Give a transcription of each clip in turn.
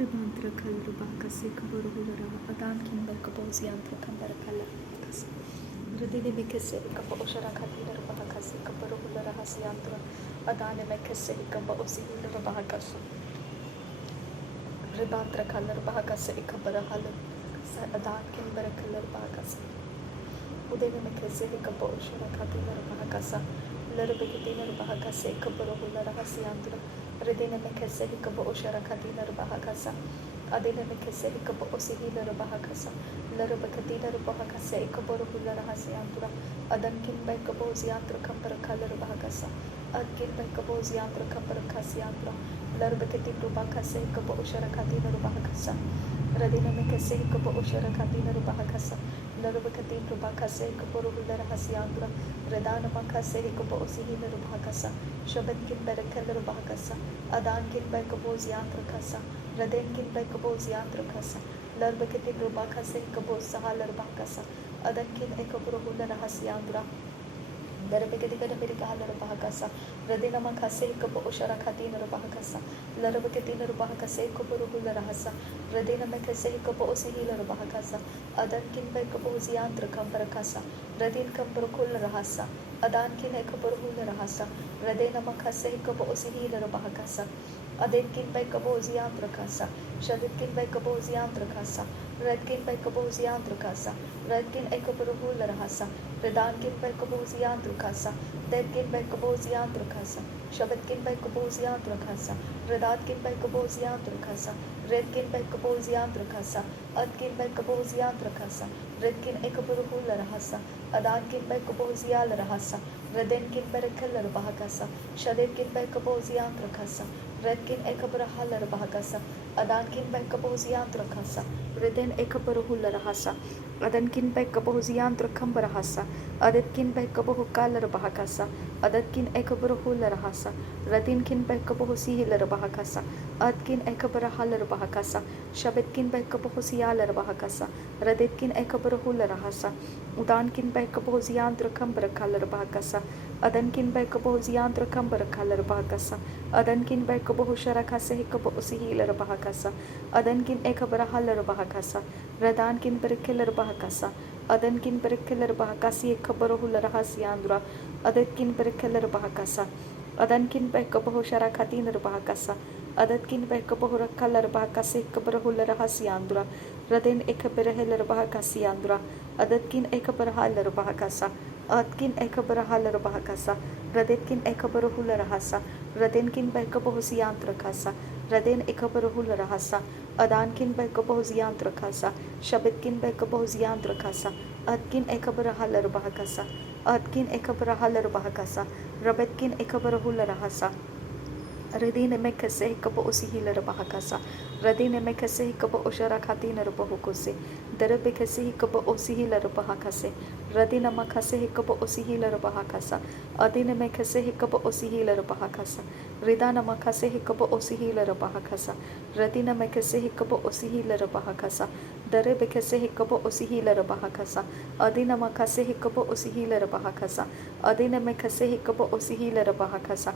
Ribantra kalrubaka sekabaruhulera adan kimber kabozi antra kamber kala kas Ridini mekese kapa oshara khatira bahaka sekabaruhulera hasiantra adan mekese kapa osihulera bahaka Ribantra kalr bahaka sekabarahal adan kimber kalr bahaka Udene mekese kapa oshara khatira bahaka Larbekitiner bahaka sekabaruhulera hasiantra Redina mekese hikaba oshara kadina bahakasa. Adina mekese hikaba osihila bahakasa. Larbakatina bahakasa ikaboro hulara hasiantura. Adan kin by kaboziantra kampara kalar bahakasa. Adkin by kaboziantra kampara kasiantra. Larbakatin rubakasa hikaba oshara kadina bahakasa. Radina mekese hikaba oshara kadina bahakasa. Larbakatin rubakasa ikaboro hulara hasiantura. Redana makase hikaba osihila bahakasa. Shabbat kin berekeller bahakasa. Adan kin by kaboziantra kasa. Raden kin by kaboziantra kasa. Larbakatin rubakasa hikabo sahalar bahakasa. Adan kin ekaboro hulara hasiantura. Darabekadikada Mirikahalar Bahakasa, Radina Makase, Kapo Oshara Katina Bahakasa, Larabakatina Bahakase, Kopuruhula Rahasa, Radina Makase, Kapo Osihila Bahakasa, Adan Kin by Kaposiantra Kambarakasa, Radin Kambarakula Rahasa, Adan Kin Ekapuruhula Rahasa, Radina Makase, Kapo Osihila Bahakasa, Aden Kin by Kaposiantra Kasa, Shadit Kin by Kaposiantra Kasa, Red Kin by Kaposiantra Kasa, Red Kin Ekapuruhula Rahasa, Redan kin by kaboziantra kasa, Dead kin by kaboziantra kasa, Shabbat kin by kaboziantra kasa, Redat kin by kaboziantra kasa, Red kin by kaboziantra kasa, Ad kin by kaboziantra kasa, Red kin ekaburuhula rahasa, Adan kin by kabozial rahasa, Reden kin by kalar bahakasa, Shadet kin by kaboziantra kasa, Red kin ekabrahalar bahakasa, Adan kin by kaboziantra kasa, Reden ekaburuhula rahasa, Adan kin by kaboziantra kambarahasa, Adatkin by kabohu kalar bahakasa, Adatkin ekaburuhula rahasa, Radin kin by kabohu sihilar bahakasa, Adkin ekabarahalar bahakasa, Shabetkin by kabohu sialar bahakasa, Raditkin ekaburuhula rahasa, Udankin by kaboziantra kambarakalar bahakasa, Adankin by kaboziantra kambarakalar bahakasa, Adankin by kabohu sharakasa hikabu sihilar bahakasa, Adankin ekabarahalar bahakasa, Radankin berkelar bahakasa, Adankin berkelar bahakasi ekabaruhula rahasiandra, Adatkin berkelar bahakasa, Adankin by kabohu sharakatinar bahakasa, Adatkin by kabohu kalar bahakasi ekabaruhula rahasiandra, Radin ekaberehelar bahakasiandra, Adatkin ekabarahalar bahakasa, Adkin ekabarahalar bahakasa, Radetkin ekabaruhula rahasa, Radinkin by kabohusiantra kasa, Radin ekabaruhula rahasa, Adankin by kabohusiantra kasa, Shabitkin by kabohusiantra kasa, Adkin ekabarahalar bahakasa, Adkin ekabarahalar bahakasa, Rabetkin ekabarahula rahasa, Radine mekase hikaba osihila bahakasa, Radine mekase hikaba oshara katina bahukose, Darabekase hikaba osihila bahakase, Radina makase hikaba osihila bahakasa, Adine mekase hikaba osihila bahakasa, Ridana makase hikaba osihila bahakasa, Radina mekase hikaba osihila bahakasa, Darebekase hikaba osihila bahakasa, Adina makase hikaba osihila bahakasa, Adina mekase hikaba osihila bahakasa,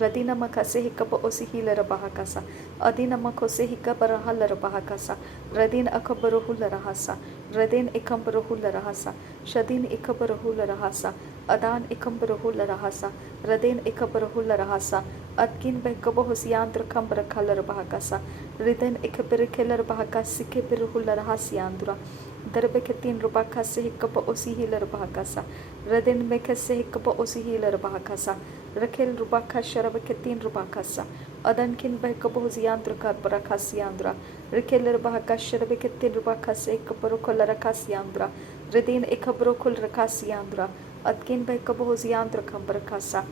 Radina makase hikaba osihila bahakasa, Adina makose hikabarahalar bahakasa, Radin akabaruhula rahasa, Radin ikambaruhula rahasa, Shadin ikabaruhula rahasa, Adan ikambaruhula rahasa, Radin ikabaruhula rahasa, Adkin bekabohusiantra kambarakalar bahakasa, Ridin ikabirikelar bahakasi kebiruhula rahasiandra, Darbekatin rubakase hikaba osihilar bahakasa, Radin mekase hikaba osihilar bahakasa, Rakel rubaka sharabakatin rubakasa, Adankin bekabohusiantra kabarakasiandra, Rikeler bahaka sharabakatin rubakase ikabarukula rakasiandra, Radin ikabarukul rakasiandra, Adkin bekabohusiantra kambarakasa,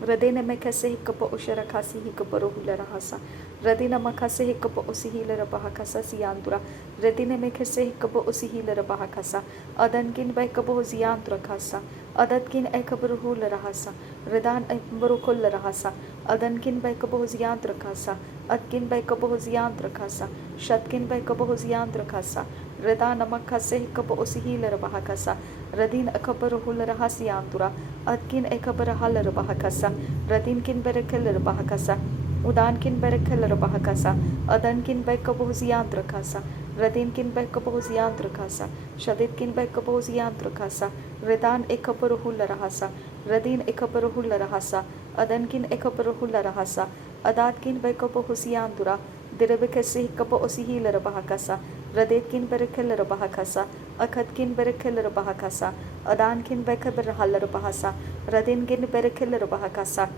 Radina mekase hikaba usharakasi hikabaruhula rahasa, Radina makase hikaba osihila bahakasa siandura, Radina mekase hikaba osihila bahakasa, Adankin baikabo ziandra kasa, Adatkin ekabaruhula rahasa, Radan ekbarukula rahasa, Adankin baikabo ziandra kasa, Adkin baikabo ziandra kasa, Shatkin baikabo ziandra kasa, Radana makase hikaba osihila bahakasa, Radin akabaruhula rahasiandura, Adkin ekabarahalar bahakasa, Radinkin berekelar bahakasa, Udankin berekeler bahakasa, adankin bekabos yantrakasa, Radinkin bekabos yantrakasa, Shaditkin bekabos yantrakasa, Redan ekaparuhula rahasa, Radin ekaparuhula rahasa, Adankin ekaparuhula rahasa, Adatkin bekabos yantura, Direbekesi kapa osihila bahakasa, Radetkin berekeler bahakasa, Akatkin berekeler bahakasa, Adankin bekaberhaler bahasa, Radinkin berekeler bahakasa,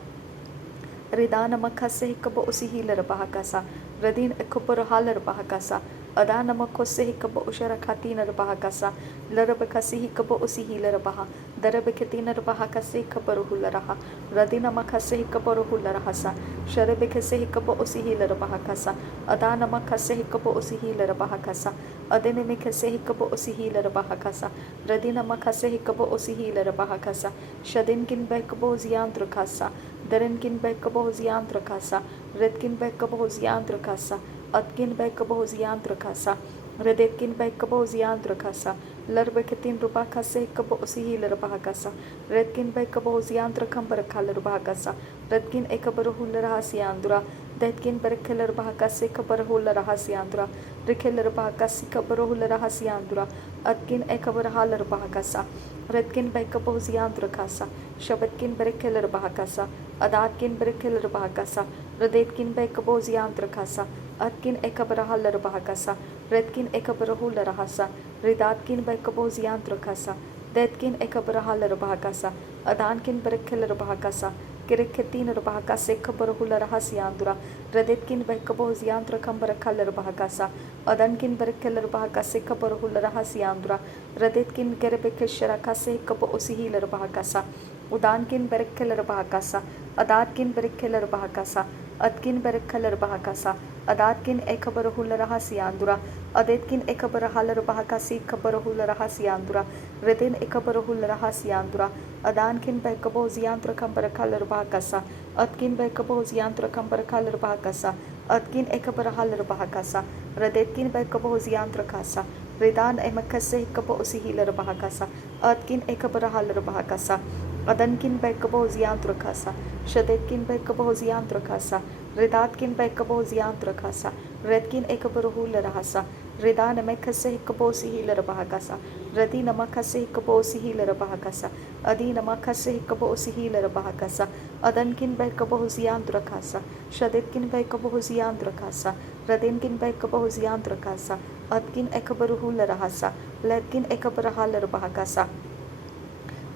Ridana makase hikaba usihiler bahakasa, Radin ekopor haler bahakasa, Adana makose hikaba ushara katinar bahakasa, Larabakasi hikaba usihiler baha, Darabekatinar bahakase hikabaruhularaha, Radina makase hikabaruhularahasa, Sharebekase hikaba usihiler bahakasa, Adana makase hikaba usihiler bahakasa, Adenemikase hikaba usihiler bahakasa, Radina makase hikaba usihiler bahakasa, Shadinkin bekabo ziandrukasa, Darenkin bekabos yantrakasa, Redkin bekabos yantrakasa, Atkin bekabos yantrakasa, Redetkin bekabos yantrakasa, Larbeketin rubakase kabosi hilarabahakasa, Redkin bekabos yantrakambarakal bahakasa, Redkin ekabaruhularahasiandura, Detkin berkeler bahakase kabaruhularahasiandura, Rikeler bahakasi kabaruhularahasiandura, Atkin ekabarhalar bahakasa, Redkin bekabos yantrakasa, Shabetkin berkeler bahakasa, Adatkin berkeler bahakasa, Redetkin bekabos yantrakasa, Atkin ekabarhalar bahakasa, Redkin ekabaruhularahasa, Ridatkin bekabos yantrakasa, Detkin ekabarhalar bahakasa, Adankin berkeler bahakasa, Kiriketin bahakase kabaruhularahasiandura, Redetkin bekabos yantrakambarakalar bahakasa, Adankin berkeler bahakase kabaruhularahasiandura, Redetkin gerebekesharakase kaboosihilar bahakasa, Udankin berkeler bahakasa, Adatkin berkeler bahakasa, Atkin berkeler bahakasa, Adatkin ekabaruhularahasiandura, Adetkin ekabarhalar bahakasi kabaruhularahasiandura, Redin ekabaruhularahasiandura, Adankin bekabos yantrakambarakalar bahakasa, Atkin bekabos yantrakambarakalar bahakasa, Atkin ekabarhalar bahakasa, Redetkin bekabos yantrakasa, Redan emakase kaboosihilar bahakasa, Atkin ekabarhalar bahakasa, Adankin bekabos yantrakasa, Shadetkin bekabos yantrakasa, Redatkin bekabos yantrakasa, Redkin ekabaruhularahasa, Redan emekase kaboosihilar bahakasa, Radi namakase kaboosihilar bahakasa, Adi namakase kaboosihilar bahakasa, Adankin bekabos yantrakasa, Shadetkin bekabos yantrakasa, Radinkin bekabos yantrakasa, Atkin ekabaruhularahasa, Ledkin ekabarhalar bahakasa,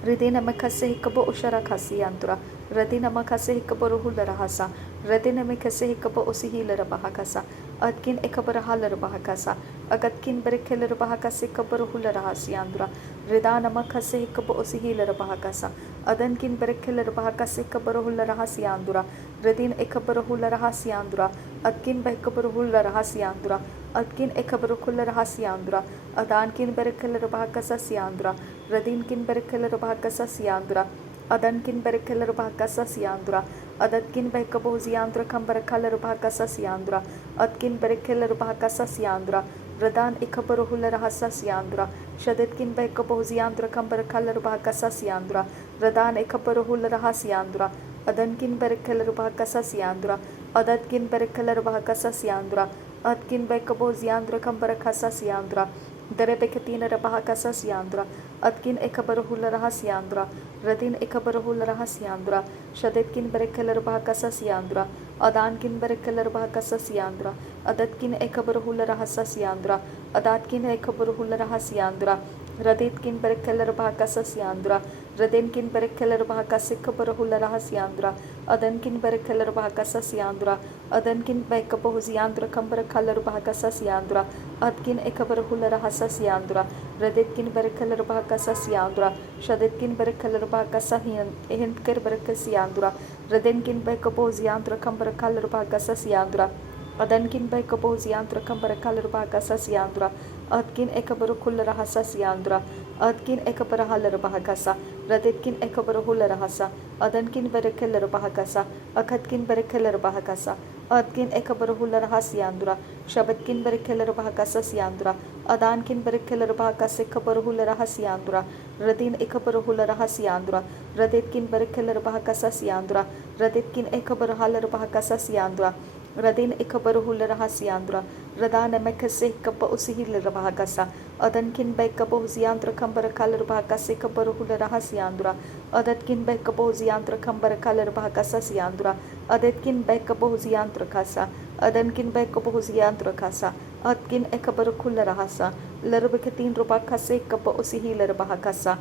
Ridina makase hikabo ushara kasi yantura, Radina makase hikabaruhularahasa, Radina makase hikabo usihilar bahakasa, Atkin ekabarhalar bahakasa, Agatkin berkeler bahakase kabaruhularahasiandura, Ridana makase hikabo usihilar bahakasa, Adankin berkeler bahakase kabaruhularahasiandura, Radin ekabaruhularahasiandura, Atkin bekabaruhularahasiandura, Atkin ekabaruhularahasiandura, Adankin berkeler bahakasa siandura, Radinkin berkeler bahakasa siandura, Adankin berkeler bahakasa siandura, Adatkin bekabos yandra kambarakalar bahakasa siandura, Atkin berkeler bahakasa siandura, Radan ekabaruhularahasa siandura, Shadetkin bekabos yandra kambarakalar bahakasa siandura, Radan ekabaruhularahasiandura, Adankin berkeler bahakasa siandura, Adatkin berkeler bahakasa siandura, Atkin bekabos yandra kambarakasa siandura, Derebekatina bahakasa siandura, Atkin ekabaruhularahasiandura, Radin ekabaruhularahasiandura, Shadetkin berkeler bahakasa siandura, Adankin berkeler bahakasa siandura, Adatkin ekabaruhularahasa siandura, Adatkin ekabaruhularahasiandura, Raditkin berkeler bahakasa siandura, Radinkin berkeler bahakasa kabaruhularahasiandura, Adankin berkeler bahakasa siandura, Adankin bekabohusiandura kambarakalar bahakasa siandura, Atkin ekabaruhularahasa siandura, Raditkin berkeler bahakasa siandura, Shadetkin berkeler bahakasa hintker berkasiandura, Radinkin bekabohusiandura kambarakalar bahakasa siandura, Adankin by Kaposiantra Kambarakalarabaka Siandra, Adkin Ekabarukularahasa Siandra, Adkin Ekabarahalarabahakasa, Raditkin Ekabaruhularahasa, Adankin Berekelarabahakasa, Akatkin Berekelarabahakasa, Adkin Ekabaruhularahasiandra, Shabatkin Berekelarabahakasa Siandra, Adankin Berekelarabahakasa Kabaruhularahasiandra, Radin Ekabaruhularahasiandra, Raditkin Berekelarabahakasa Siandra, Raditkin Ekabaruhalarabahakasa Siandra, Radin Ekabaruhularahasiandra, Radana Mekase Kapa Usihilarabahakasa, Adankin Bekaboziandra Kambarakalarabahakasa Kabaruhularahasiandra, Adatkin Bekaboziandra Kambarakalarabahakasa Siandra, Adatkin Bekaboziandra Kasa, Adankin Bekaboziandra Kasa, Atkin Ekabarukularahasa, Larabakatin Rubakase Kapa Usihilarabahakasa,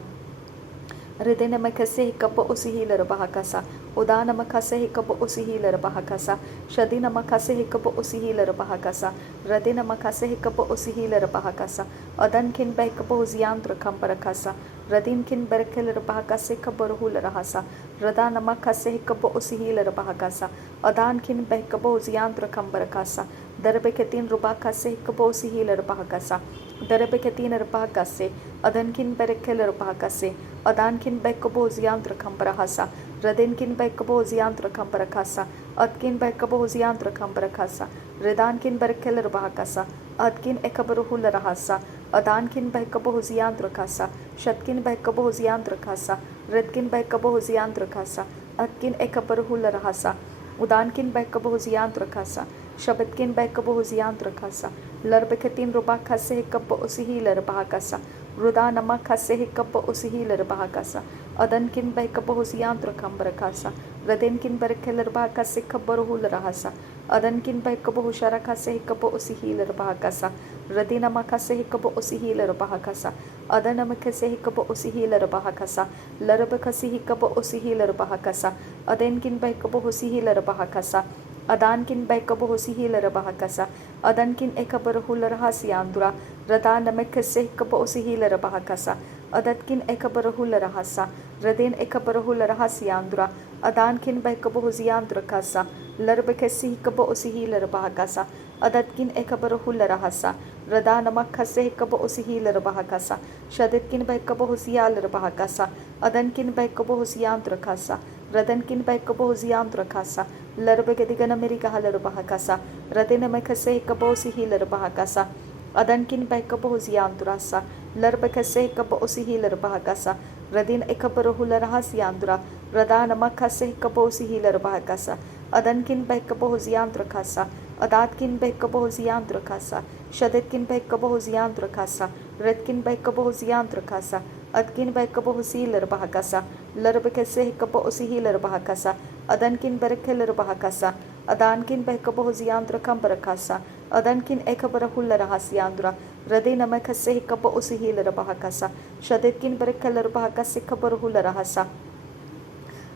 Redena Makase Kapa Usihilarabahakasa, Udana Makase Kapa Usihilarabahakasa, Shadina Makase Kapa Usihilarabahakasa, Radina Makase Kapa Usihilarabahakasa, Adankin Bekaboziandra Kambarakasa, Radinkin Berkelarabahakase Kabaruhularahasa, Radana Makase Kapa Usihilarabahakasa, Adankin Bekaboziandra Kambarakasa, Darabekatin Rubakase Kapa Usihilarabahakasa, Darabekatin Rabakase, Adankin Berekelarabahakase, Adankin Bekaboziandra Kambarahasa, Radinkin Bekaboziandra Kambarakasa, Atkin Bekaboziandra Kambarakasa, Redankin Berekelarabahakasa, Atkin Ekabaruhularahasa, Adankin Bekaboziandra Kasa, Shatkin Bekaboziandra Kasa, Redkin Bekaboziandra Kasa, Atkin Ekabaruhularahasa, Udankin Bekaboziandra Kasa, Shabatkin Bekaboziandra Kasa, Larbekatin Rubakase Kapa Usihilarabahakasa, Rudanama Kase Kapa Usihilarabahakasa, Adankin Bekaboziandra Kambarakasa, Radenkin Berekelarabahakase Kabaruhularahasa, Adankin Bekabohusharakase Kapa Usihilarabahakasa, Radina Makase Kapa Usihilarabahakasa, Adanamakase Kapa Usihilarabahakasa, Larabakasi Kapa Usihilarabahakasa, Adenkin Bekabohusihilarabahakasa, Adankin Bekabohusihilarabahakasa, Adankin Ekabaruhularahasiandra, Radanamakase Kapa Usihilarabahakasa, Adatkin Ekabaruhularahasa, Radin Ekabaruhularahasiandra, Adankin Bekabohuziandra Kasa, Larbakasi Kapa Usihilarabahakasa, Adatkin Ekabaruhularahasa, Radanamakase Kapa Usihilarabahakasa, Shaditkin Bekabohusialarabahakasa, Adankin Bekabohusiandra Kasa, Radankin Bekabohuziandra Kasa, Larbagadigan America Halarabahakasa, Radina Makase Kabosihilarabahakasa, Adankin Bekabohuziandrasa, Larbakase Kapa Usihilarabahakasa, Radin Ekabaruhularahasiandra, Radana Makase Kabosihilarabahakasa, Adankin Bekabohuziandra Kasa, Adatkin Bekabohuziandra Kasa, Shaditkin Bekabohuziandra Kasa, Redkin Bekabohuziandra Kasa, Adkin Bekabohusilarabahakasa, Larbakase Kapa Usihilarabahakasa, Adankin Berekelarabahakasa, Adankin Bekabohuziandra Kambarakasa, Adankin Ekabaruhularahasiandra, Radina Makase Kapa Usihilarabahakasa, Shaditkin Berekelarabahakase Kabaruhularahasa,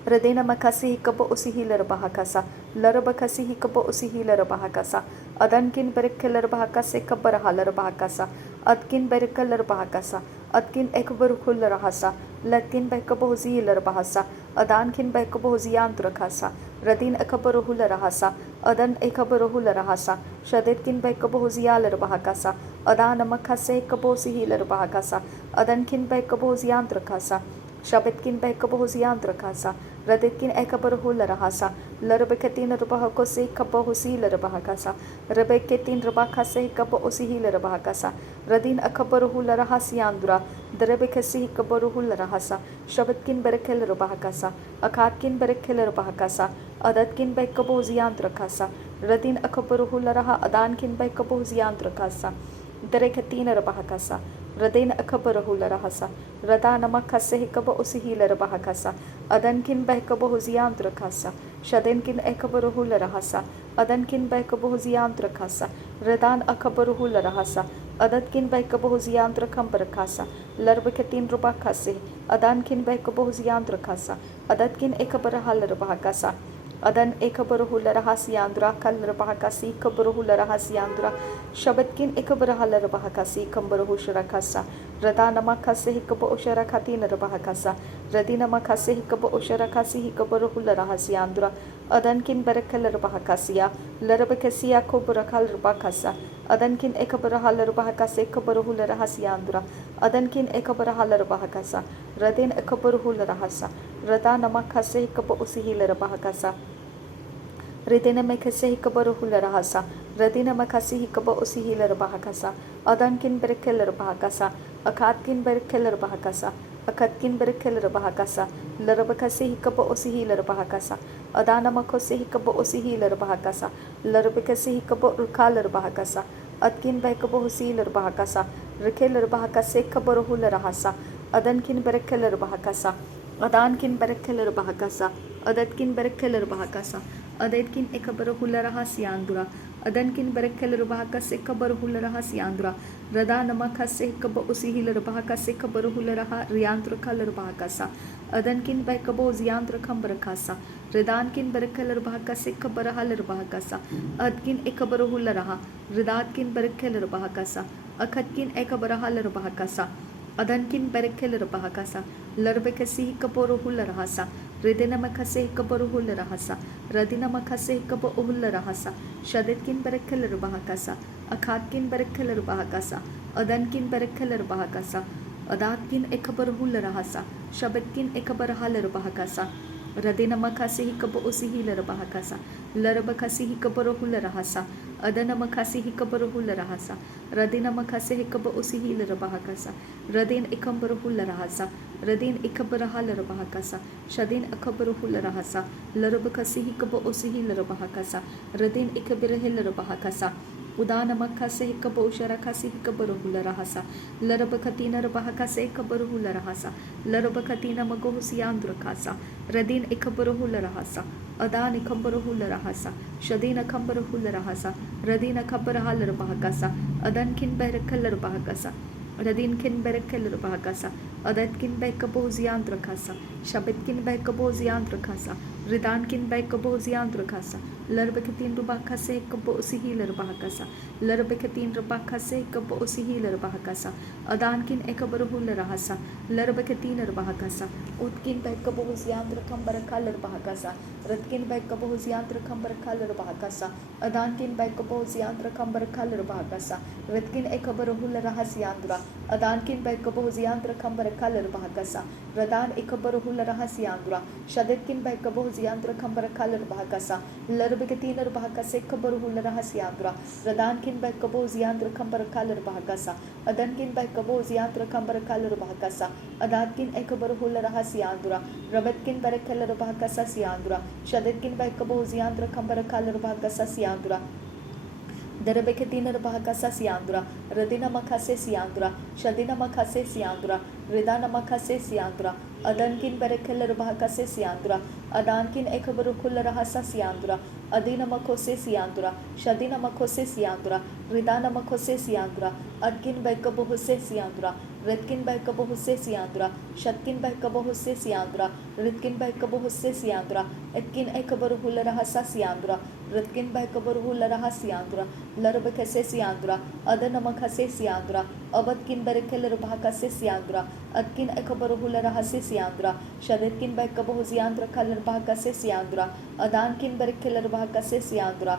Radina Makasi Kapa Usihilarabahakasa, Larabakasi Kapa Usihilarabahakasa, Adankin Berekelarabahakase Kabarahalarabahakasa, Adkin Berekelarabahakasa, Adkin Ekabaruhularahasa, Latkin Bekabohuzilarabahasa, Adankin Bekabohuziandrakasa, Radin Ekabaruhularahasa, Adan Ekabaruhularahasa, Shaditkin Bekabohuzialarabahakasa, Adanamakase Kabosihilarabahakasa, Adankin Bekabohuziandrakasa, Shabitkin Bekabohuziandrakasa, Raditkin Ekabaruhularahasa, Larabekatin Rabahakose Kabahusilarabahakasa, Rebeketin Rabakase Kabahusihilarabahakasa, Radin Akabaruhularahasiandra, Darebekasi Kabaruhularahasa, Shabitkin Berekelarabahakasa, Akatkin Berekelarabahakasa, Adatkin Bekabohuziandrakasa, Radin Akabaruhularaha, Adankin Bekabohuziandrakasa, Derekatina Rabahakasa, Radin Akabaruhularahasa, Radanamakase Kaba Usihilarabahakasa, Adankin Bekabohuziandrakasa, Shadinkin Ekabaruhularahasa, Adankin Bekabohuziandrakasa, Radan Akabaruhularahasa, Adatkin Bekabohuziandrakambarakasa, Larbakatin Rubakase, Adankin Bekabohuziandrakasa, Adatkin Ekabarahalarabahakasa, Adan ekabaruhula rahasiandra kallar bahakasi kabaruhula rahasiandra shabatkin ekabarahalar bahakasi kambaruhusharakasa radana makase hikaba usharakati nar bahakasa radina makase hikaba usharakasi hikabaruhula rahasiandra adankin barakalar bahakasiya larabakasiya kobarakalar bahakasa adankin ekabarahalar bahakase kabaruhula rahasiandra adankin ekabarahalar bahakasa radin ekabaruhula rahasa radana makase hikaba usihilar bahakasa Ridina mekase hikaba ruhula rahasa radina makasi hikaba usihilar bahakasa adankin berkelar bahakasa akatkin berkelar bahakasa akatkin berkelar bahakasa larabakase hikaba usihilar bahakasa adana makose hikaba usihilar bahakasa larabakase hikaba urkalar bahakasa atkin bekaba usihilar bahakasa rekelar bahakase hikaba ruhula rahasa adankin berkelar bahakasa adankin berkelar bahakasa adatkin berkelar bahakasa Adetkin ekabaruhula rahasiandura adankin berekelar bahakase kabaruhula rahasiandura rada namakase kaba usihilar bahakase kabaruhula raha riandra kalar bahakasa adankin bekabo ziandra kambarakasa redankin berekelar bahakase kabarahalar bahakasa adkin ekabaruhula raha redatkin berekelar bahakasa akatkin ekabarahalar bahakasa adankin berekelar bahakasa larbekasi kabaruhula rahasa Ridina makase hikabaruhula rahasa radina makase hikabaruhula rahasa shadetkin berekelar bahakasa akatkin berekelar bahakasa adankin berekelar bahakasa adatkin ekabaruhula rahasa shabetkin ekabarahalar bahakasa radina makase hikaba usihilar bahakasa larabakasi hikabaruhula rahasa adana makase hikabaruhula rahasa radina makase hikaba usihilar bahakasa radin ikambaruhula rahasa radin ikabarahalar bahakasa shadin akabaruhula rahasa larabakasi hikaba usihilar bahakasa radin ikabirahilar bahakasa udana makase hikaba usharakasi hikabaruhula rahasa larabakatina bahakase hikabaruhula rahasa larabakatina magohusiandra kasa radin ikabaruhula rahasa adan ikambaruhula rahasa shadina kambaruhula rahasa radina kabarahalar bahakasa adan kin berakalar bahakasa radin kin berakalar bahakasa adatkin bekabo ziandra kasa shabetkin bekabo ziandra kasa ridankin bekabo ziandra kasa larbekatin rubakase kabo usihilar bahakasa larbekatin rubakase kabo usihilar bahakasa adankin ekabaruhula rahasa larbekatin bahakasa utkin bekabo ziandra kambarakalar bahakasa ratkin bekabo ziandra kambarakalar bahakasa adankin bekabo ziandra kambarakalar bahakasa ratkin ekabaruhula rahasiandra adankin bekabo ziandra kambarakalar bahakasa radan ekabaruhula rahasiandra shadetkin bekabo ziandra kambarakalar bahakasa larbekatin bahakase ekabaruhula rahasiandra radankin bekabo ziandra kambarakalar bahakasa adankin bekabo ziandra kambarakalar bahakasa adatkin ekabaruhula rahasiandra rabatkin berakalar bahakasa siandra shadetkin bekabo ziandra kambarakalar bahakasa siandra Darabekatina bahakasa siandra, radina makase siandra, shadina makase siandra, ridana makase siandra, adankin berekelar bahakase siandra, adankin ekabarukular rahasa siandra, adina makose siandra, shadina makose siandra, ridana makose siandra, adkin bekabuhuse siandra, Ritkin bekabuhuse siandra, shatkin bekabuhuse siandra, ritkin bekabuhuse siandra, etkin ekabaruhula rahasa siandra, ritkin bekabaruhula rahasiandra, larbakase siandra, adanamakase siandra, abadkin berekelar bahakase siandra, adkin ekabaruhula rahase siandra, shadetkin bekabuhusiandra kalar bahakase siandra, adankin berekelar bahakase siandra,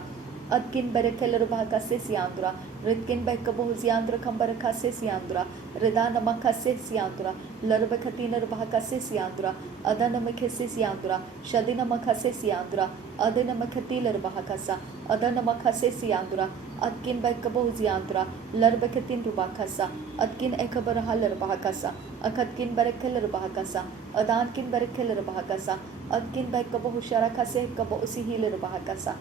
Adkin berekelar bahakase siandra, ritkin bekabuhusiandra kambarakase siandra, ridana makase siandra, larbakatinar bahakase siandra, adana makase siandra, shadina makase siandra, adana makatilar bahakasa, adana makase siandra, adkin bekabuhusiandra, larbakatin rubakasa, adkin ekabarahalar bahakasa, akatkin berekelar bahakasa, adankin berekelar bahakasa, adkin bekabuhusharakase kabuhusihilar bahakasa.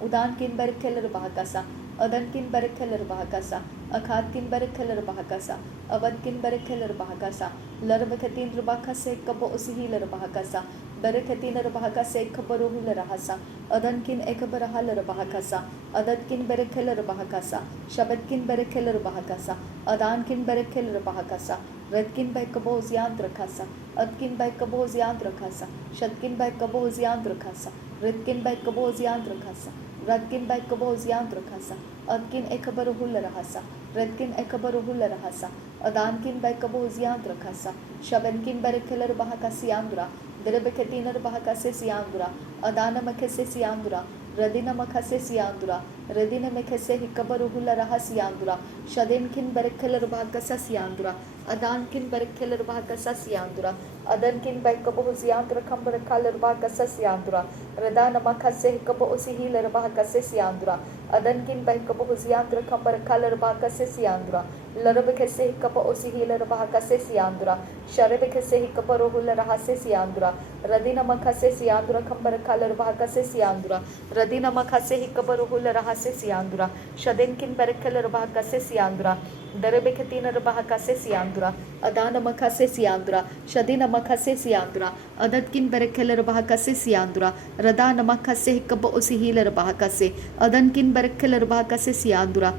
Udankin berkelar bahakasa, अदनकिन बरखलर बहकसा अखातकिन बरखलर बहकसा अवदकिन बरखलर बहकसा लरबखतीन रबाखसे कबो उसिहिलर बहकसा बरखतीन रबाखसे खबरोहुल रहसा अदनकिन एकबरहलर बहकसा अददकिन बरखलर बहकसा शबदकिन बरखलर बहकसा अदानकिन बरखलर बहकसा रदकिन बै कबोज यांत्र खासा अदकिन बै कबोज यांत्र खासा शदकिन बै कबोज यांत्र खासा रदकिन बै कबोज यांत्र खासा रदकिन बै कबोज यांत्र खासा अदकिन एकबरहुल रहसा रदकिन एकबरहुल रहसा अदानकिन बै कबोज यांत्र खासा शबनकिन बरखलर बहकसी यांद्रा दरबखतीनर बहकसे सियांद्रा अदान मखसे सियांद्रा रदिन मखसे सियांद्रा रदिन मखसे हिकबरहुल रहसियांद्रा शदेनकिन बरखलर बहकसा सियांद्रा अदानकिन बरखलर बहकसा सियांद्रा अदनकिन बैकबोज यांत्र खंबर खलर बहकसा सियांद्रा रदान मखसे हिकबो उसिहिलर बहकसे सियांद्रा अदनकिन बैकबोज यांत्र खंबर खलर बहकसे सियांद्रा लरबखसे हिकबो उसिहिलर बहकसे सियांद्रा शरबखसे हिकबरहुल रहसे सियांद्रा रदिन मखसे सियांद्रा खंबर खलर बहकसे सियांद्रा रदिन मखसे हिकबरहुल रहसे सियांद्रा शदेनकिन बरखलर बहकसे सियांद्रा दरबखतीनर बहकसे सियांद्रा अदान मखसे सियांद्रा शदिन मखसे सियांद्रा अददकिन बरखलर बहकसे सियांद्रा रदान मखसे हिकबो उसिहिलर बहकसे अदनकिन बरखलर बहकसे सियांद्रा।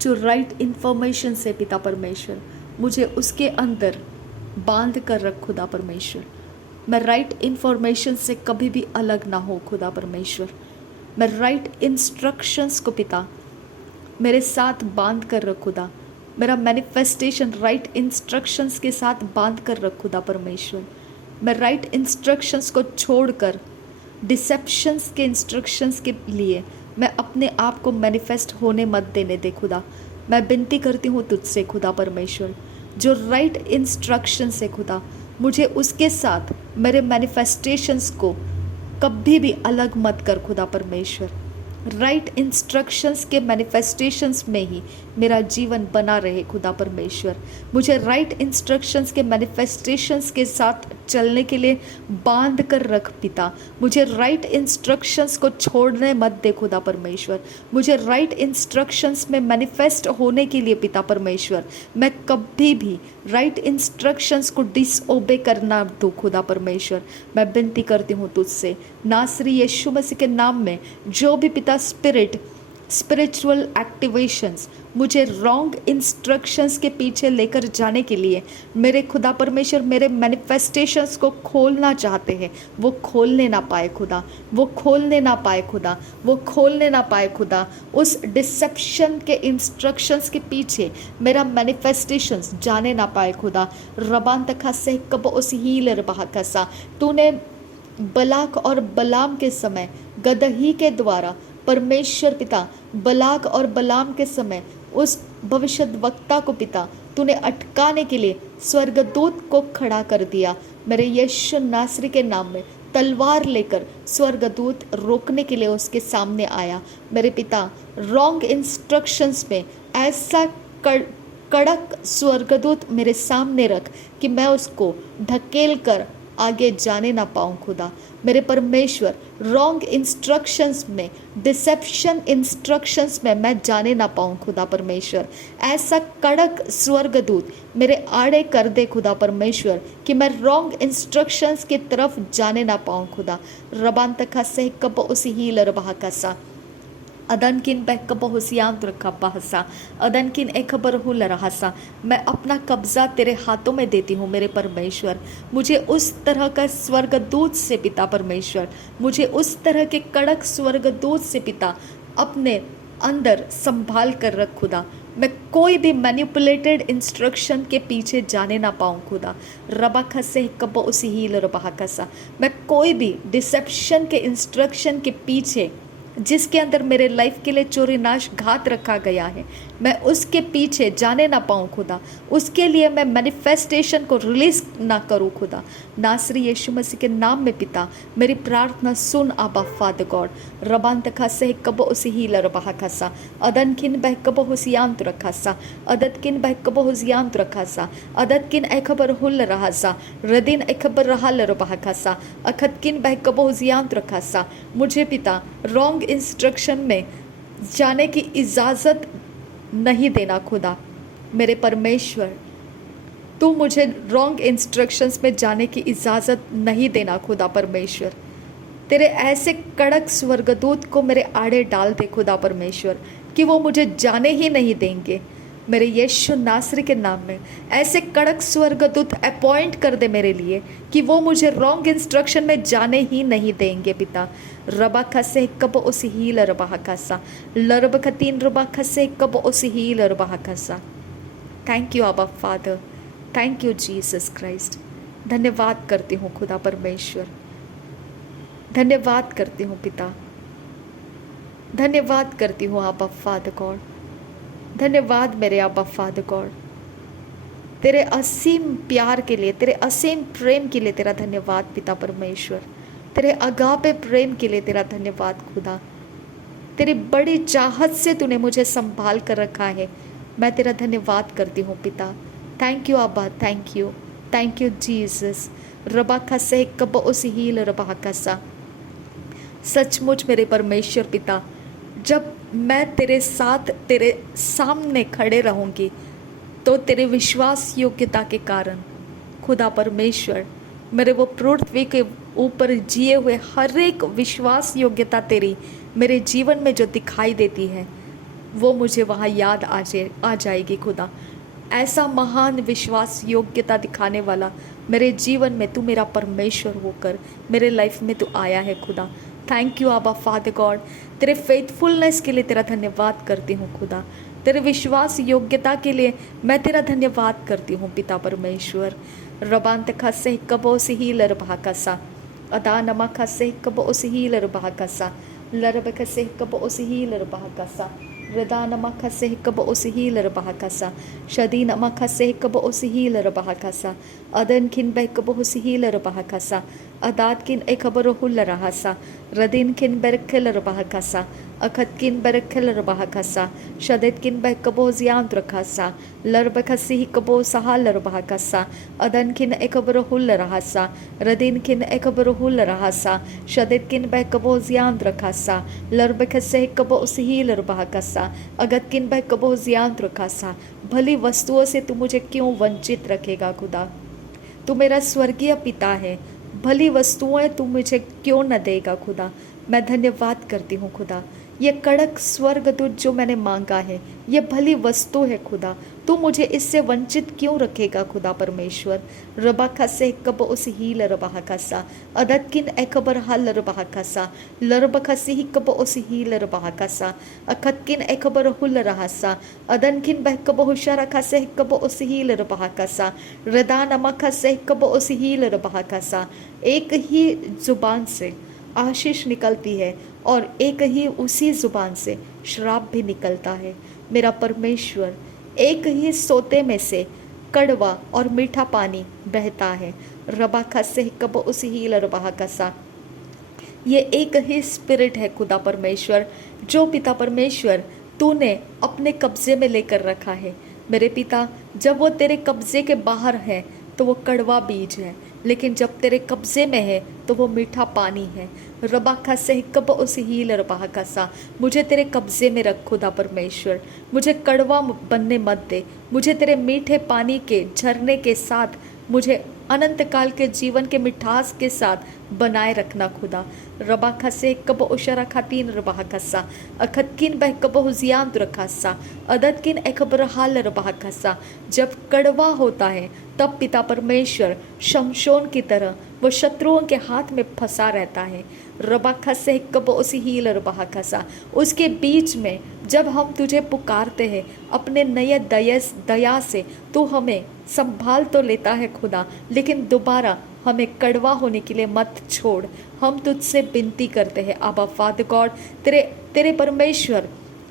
जो right information से पिता परमेश्वर मुझे उसके अंदर बांध कर रख खुदा परमेश्वर। मैं राइट इन्फॉर्मेशन से कभी भी अलग ना हो खुदा परमेश्वर। मैं राइट इंस्ट्रक्शंस को पिता मेरे साथ बांध कर रख खुदा। मेरा मैनिफेस्टेशन राइट इंस्ट्रक्शंस के साथ बांध कर रख खुदा परमेश्वर। मैं राइट इंस्ट्रक्शंस को छोड़कर डिसेप्शंस के इंस्ट्रक्शंस के लिए मैं अपने आप को मैनिफेस्ट होने मत देने दे खुदा। मैं विनती करती हूँ तुझसे खुदा परमेश्वर, जो राइट इंस्ट्रक्शंस है खुदा, मुझे उसके साथ मेरे मैनिफेस्टेशंस को कभी भी अलग मत कर खुदा परमेश्वर। राइट इंस्ट्रक्शंस के मैनिफेस्टेशंस में ही मेरा जीवन बना रहे खुदा परमेश्वर। मुझे राइट इंस्ट्रक्शंस के मैनिफेस्टेशंस के साथ चलने के लिए बांध कर रख पिता। मुझे राइट इंस्ट्रक्शंस को छोड़ने मत दे खुदा परमेश्वर। मुझे राइट इंस्ट्रक्शंस में मैनिफेस्ट होने के लिए पिता परमेश्वर मैं कभी भी राइट इंस्ट्रक्शंस को डिसओबे करना दो खुदा परमेश्वर। मैं विनती करती हूँ तुझसे नासरी यीशु मसीह के नाम में, जो भी पिता स्पिरिचुअल एक्टिवेशंस मुझे रॉन्ग इंस्ट्रक्शंस के पीछे लेकर जाने के लिए मेरे खुदा परमेश्वर मेरे मैनिफेस्टेशंस को खोलना चाहते हैं, वो खोलने ना पाए खुदा, वो खोलने ना पाए खुदा, वो खोलने ना पाए खुदा। उस डिसेप्शन के इंस्ट्रक्शंस के पीछे मेरा मैनिफेस्टेशंस जाने ना पाए खुदा। रबान तखा से कब उस हीलर बहाकसा तूने बलाक और बलाम के समय गदही के द्वारा परमेश्वर पिता बलाक और बलाम के समय उस भविष्यद्वक्ता को पिता तूने अटकाने के लिए स्वर्गदूत को खड़ा कर दिया। मेरे यीशु नासरी के नाम में तलवार लेकर स्वर्गदूत रोकने के लिए उसके सामने आया। मेरे पिता रॉन्ग इंस्ट्रक्शंस में ऐसा कड़क स्वर्गदूत मेरे सामने रख कि मैं उसको ढकेल कर आगे जाने ना पाऊँ खुदा। मेरे परमेश्वर रॉन्ग इंस्ट्रक्शंस में डिसेप्शन इंस्ट्रक्शंस में मैं जाने ना पाऊँ खुदा परमेश्वर। ऐसा कड़क स्वर्गदूत मेरे आड़े कर दे खुदा परमेश्वर कि मैं रॉन्ग इंस्ट्रक्शंस की तरफ जाने ना पाऊँ खुदा। रबान तखा से कब उसी ही लरबा कसा अदन किन बैकब हुसियांत रखा बहसा अदन किन एक खबर हो लरहसा। मैं अपना कब्जा तेरे हाथों में देती हूँ मेरे परमेश्वर। मुझे उस तरह का स्वर्गदूत से पिता परमेश्वर, मुझे उस तरह के कड़क स्वर्गदूत से पिता अपने अंदर संभाल कर रख खुदा। मैं कोई भी मैनिपुलेटेड इंस्ट्रक्शन के पीछे जाने ना पाऊँ खुदा। रबा खसे कब उसी ही रबा कसा मैं कोई भी डिसेप्शन के इंस्ट्रक्शन के पीछे जिसके अंदर मेरे लाइफ के लिए चोरी नाश घात रखा गया है, मैं उसके पीछे जाने ना पाऊँ खुदा। उसके लिए मैं मैनिफेस्टेशन को रिलीज ना करूँ खुदा। नासरी यीशु मसीह के नाम में पिता मेरी प्रार्थना सुन आबा फादर गॉड। रबान तखा से कब उसी ही लरबा खसा अदन किन बह कब हुसियांत रखासा अदत किन बह कब हुसियांत रखासा अदत किन ए खबर हुल रहासा रदिन ए खबर रहा लरबा खसा अखत किन बह कब हुसियांत रखासा। मुझे पिता रॉन्ग इंस्ट्रक्शन में जाने की इजाज़त नहीं देना खुदा। मेरे परमेश्वर, तू मुझे रॉन्ग इंस्ट्रक्शंस में जाने की इजाज़त नहीं देना खुदा परमेश्वर। तेरे ऐसे कड़क स्वर्गदूत को मेरे आड़े डाल दे खुदा परमेश्वर कि वो मुझे जाने ही नहीं देंगे। मेरे यीशु नासरी के नाम में ऐसे कड़क स्वर्गदूत अपॉइंट कर दे मेरे लिए कि वो मुझे रॉन्ग इंस्ट्रक्शन में जाने ही नहीं देंगे पिता। रबा खसे कब उस हील रबा खसा लरब खतीन रबा खसे कब उस हील रबा खसा। थैंक यू आबा father, thank you Jesus Christ. धन्यवाद करती हूँ खुदा परमेश्वर, धन्यवाद करती हूँ पिता, धन्यवाद करती हूँ आबा फादर गॉड। धन्यवाद मेरे आबा फादर गॉड, तेरे असीम प्यार के लिए, तेरे असीम प्रेम के लिए तेरा धन्यवाद पिता परमेश्वर। तेरे अगापे प्रेम के लिए तेरा धन्यवाद खुदा। तेरी बड़ी चाहत से तूने मुझे संभाल कर रखा है, मैं तेरा धन्यवाद करती हूँ पिता। थैंक यू आबा, थैंक यू जीसस। रबा खसे कब उस हील रबा खसा। सचमुच मेरे परमेश्वर पिता, जब मैं तेरे साथ तेरे सामने खड़े रहूँगी तो तेरे विश्वास योग्यता के कारण खुदा परमेश्वर, मेरे वो पृथ्वी के ऊपर जिए हुए हर एक विश्वास योग्यता तेरी मेरे जीवन में जो दिखाई देती है वो मुझे वहाँ याद आ जाएगी खुदा। ऐसा महान विश्वास योग्यता दिखाने वाला मेरे जीवन में तू मेरा परमेश्वर होकर मेरे लाइफ में तू आया है खुदा। थैंक यू आबा फादर गॉड। तेरे फेथफुलनेस के लिए तेरा धन्यवाद करती हूँ खुदा। तेरे विश्वास योग्यता के लिए मैं तेरा धन्यवाद करती हूँ पिता परमेश्वर। रबांत खसे कबो से ही लरबा कसा अदा नमा खसे कबो से ही लरबा कसा लरब खसे कबो से ही लरबा कसा रदा नमा खसे कबो से ही लरबा कसा शदी नमा खसे कबो से ही लरबा कसा अदन खिन बह कबो से ही लरबा कसा अदात किन ए खबर हुल रहा सा रदिन किन बरखल रबा कसा अखत किन बरखल रबा कसा शदत किन बह कबो जियान रखा सा लरब खसी कबो सहा लरबा कसा अदन किन ए खबर हुल रहा सा रदिन किन ए खबर हुल रहा सा शदत किन बह कबो जियान रखा सा लरब खसे कबो ही लरबा कसा अगत किन बह कबो जियान रखा सा। भली वस्तुओं से तू मुझे क्यों वंचित रखेगा खुदा? तू मेरा स्वर्गीय पिता है, भली वस्तुएं तू मुझे क्यों न देगा खुदा? मैं धन्यवाद करती हूँ खुदा। ये कड़क स्वर्गदूत जो मैंने मांगा है ये भली वस्तु है खुदा, तू मुझे इससे वंचित क्यों रखेगा खुदा परमेश्वर। रबा खसे कब उस हील रबा खसा अदत किन एकबर हल रबा खसा लरब खसी ही कब उस हील रबा खसा अखत किन एकबर हुल रहासा अदन किन बह कब हुशरा खसे कब उस हील रबा खसा रदा नमा खसे कब उस हील रबा खसा। एक ही जुबान से आशीष निकलती है और एक ही उसी जुबान से श्राप भी निकलता है मेरा परमेश्वर। एक ही सोते में से कड़वा और मीठा पानी बहता है। रबा खसे कब उस ही रबा कसा। ये एक ही स्पिरिट है खुदा परमेश्वर जो पिता परमेश्वर तूने अपने कब्जे में लेकर रखा है मेरे पिता। जब वो तेरे कब्जे के बाहर है तो वो कड़वा बीज है, लेकिन जब तेरे कब्जे में है तो वो मीठा पानी है। रबा खसे कब उस हील रबा कसा। मुझे तेरे कब्जे में रख खुदा परमेश्वर, मुझे कड़वा बनने मत दे। मुझे तेरे मीठे पानी के झरने के साथ, मुझे अनंत काल के जीवन के मिठास के साथ बनाए रखना खुदा। रबा खसे कब उशरा खातीन रबा खसा अखत किन बह कब हुजियान रखासा अदत किन एकबर हाल रबा खसा। जब कड़वा होता है तब पिता परमेश्वर शमशोन की तरह वो शत्रुओं के हाथ में फंसा रहता है। रबा खसे कब उसी हील रबा खसा। उसके बीच में जब हम तुझे पुकारते हैं अपने नए दया से तू हमें संभाल तो लेता है खुदा, लेकिन दोबारा हमें कड़वा होने के लिए मत छोड़। हम तुझसे विनती करते हैं आबा फादर गॉड, तेरे परमेश्वर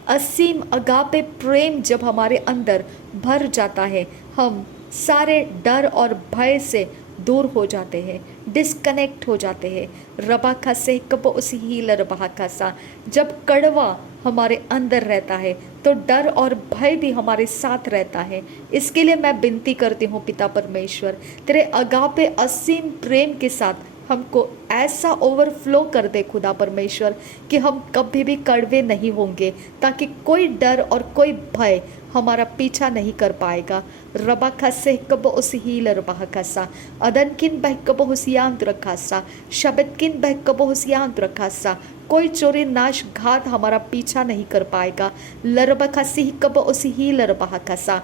असीम अगापे प्रेम जब हमारे अंदर भर जाता है हम सारे डर और भय से दूर हो जाते हैं, डिस्कनेक्ट हो जाते हैं। रबा खसे कब उसी हील रबा खसा। जब कड़वा हमारे अंदर रहता है तो डर और भय भी हमारे साथ रहता है। इसके लिए मैं विनती करती हूँ पिता परमेश्वर, तेरे अगापे असीम प्रेम के साथ हमको ऐसा ओवरफ्लो कर दे खुदा परमेश्वर कि हम कभी भी कड़वे नहीं होंगे, ताकि कोई डर और कोई भय हमारा पीछा नहीं कर पाएगा। रबा खसे कब उस हीलर बह कसा अदन किन बह कब हुसियांत रखासा शब्द किन बह कब हुसियांत रखासा। कोई चोरी नाश घात हमारा पीछा नहीं कर पाएगा। लरबा खसी कब उस हीलर बह कसा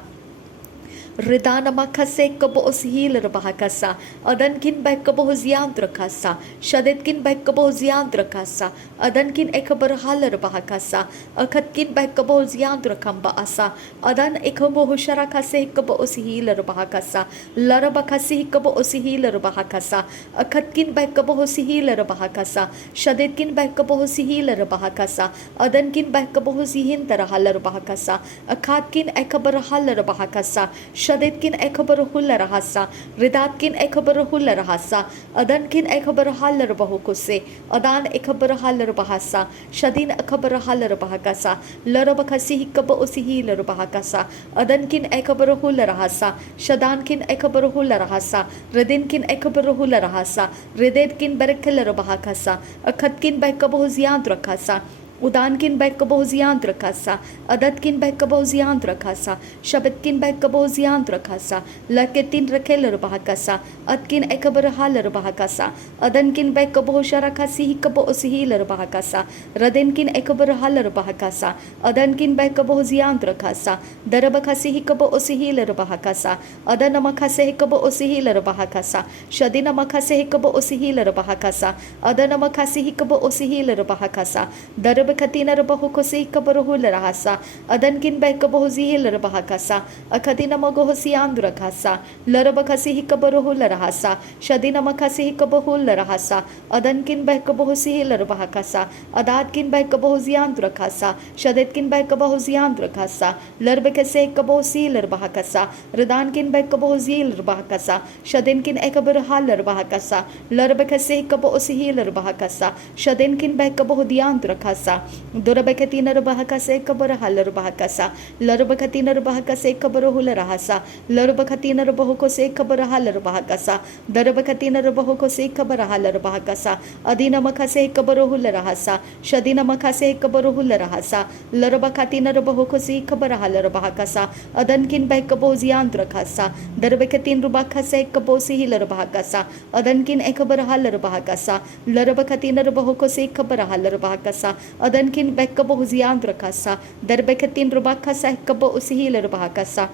रिदानमा खसे कब उस हीलर बह कसा अदन किन बह कब हुजियांत रखासा शदत किन बह कब हुजियांत रखासा अदन किन एकबर हालर बह कसा अखत किन बह कब हुजियांत रखम बासा अदन एकब हुशरा खसे कब उस हीलर बह कसा लरब खसी कब उस हीलर बह कसा अखत किन बह कब हुस हीलर बह कसा शदत किन बह कब हुस हीलर बह कसा अदन किन बह कब हुस हिन तर हालर बह कसा अखात किन एकबर हालर बह कसा शदत किन एकबर हुल रहसा रिदात किन एकबर हुल रहसा अदन किन एकबर हालर बहु कुसे अदान एकबर हालर बहासा शदीन एकबर हालर बहकसा लरब खसी कब उसी हीलर बहकसा अदन किन एकबर हुल रहसा शदान किन एकबर हुल रहसा रदिन किन एकबर हुल रहसा रिदेद किन बरखलर बहकसा अखत किन बैकब हुजियांत रखसा उदान किन बैक कबोजियांत रखासा अदत किन बैक कबोजियांत रखासा शब्द किन बैक कबोजियांत रखासा लकेतिन रखेलर बहकसा अद किन एकबर हालर बहकसा अदन किन बैक कबोशा रखासी कबो उसीलर बहकसा रदिन किन एकबर हालर बहकसा अदन किन बैक कबोजियांत रखासा दरब खसी कबो उसीलर बहकसा अदन मखसे कबो उसीलर बहकसा शदिन मखसे कबो उसीलर बहकसा अदन मखसी कबो उसीलर बहकसा दरब खतीनर बहु खुसी कबर हुल रहसा अदन किन बैक बहुजीलर बहकसा अखदिन मगो हुसियांद रखासा लरब खसी कबर हुल रहसा शदिन मखसी कब हुल रहसा अदन किन बैक बहुसीलर बहकसा अदात किन बैक बहुजियांद रखासा शदत किन बैक बहुजियांद रखासा लरब कसे कबोसीलर बहकसा रदान किन बैक बहुजीलर बहकसा शदिन किन एकबर हालर बहकसा लरब कसे कबोसीलर बहकसा शदिन किन बैक बहुदियांद रखासा दुरबकतीनर बहकसे कबर हालर बहकसा लरबकतीनर बहकसे कबर हुल रहसा लरबकतीनर बहुको से कबर हालर बहकसा दरबकतीनर बहुको से कबर हालर बहकसा अदीन मखसे कबर हुल रहसा शदीन मखसे कबर हुल रहसा लरबकतीनर बहुको से कबर हालर बहकसा अदन किन बैक बोजियांत रखासा दरबकतीन रुबखसे कबोसी हिलर बहकसा अदन किन एकबर हालर बहकसा लरबकतीनर बहुको से कबर हालर बहकसा अदन किन बैक बहुजियांत रखासा दरबकतीन रुबखसा कब उसीलर बहकसा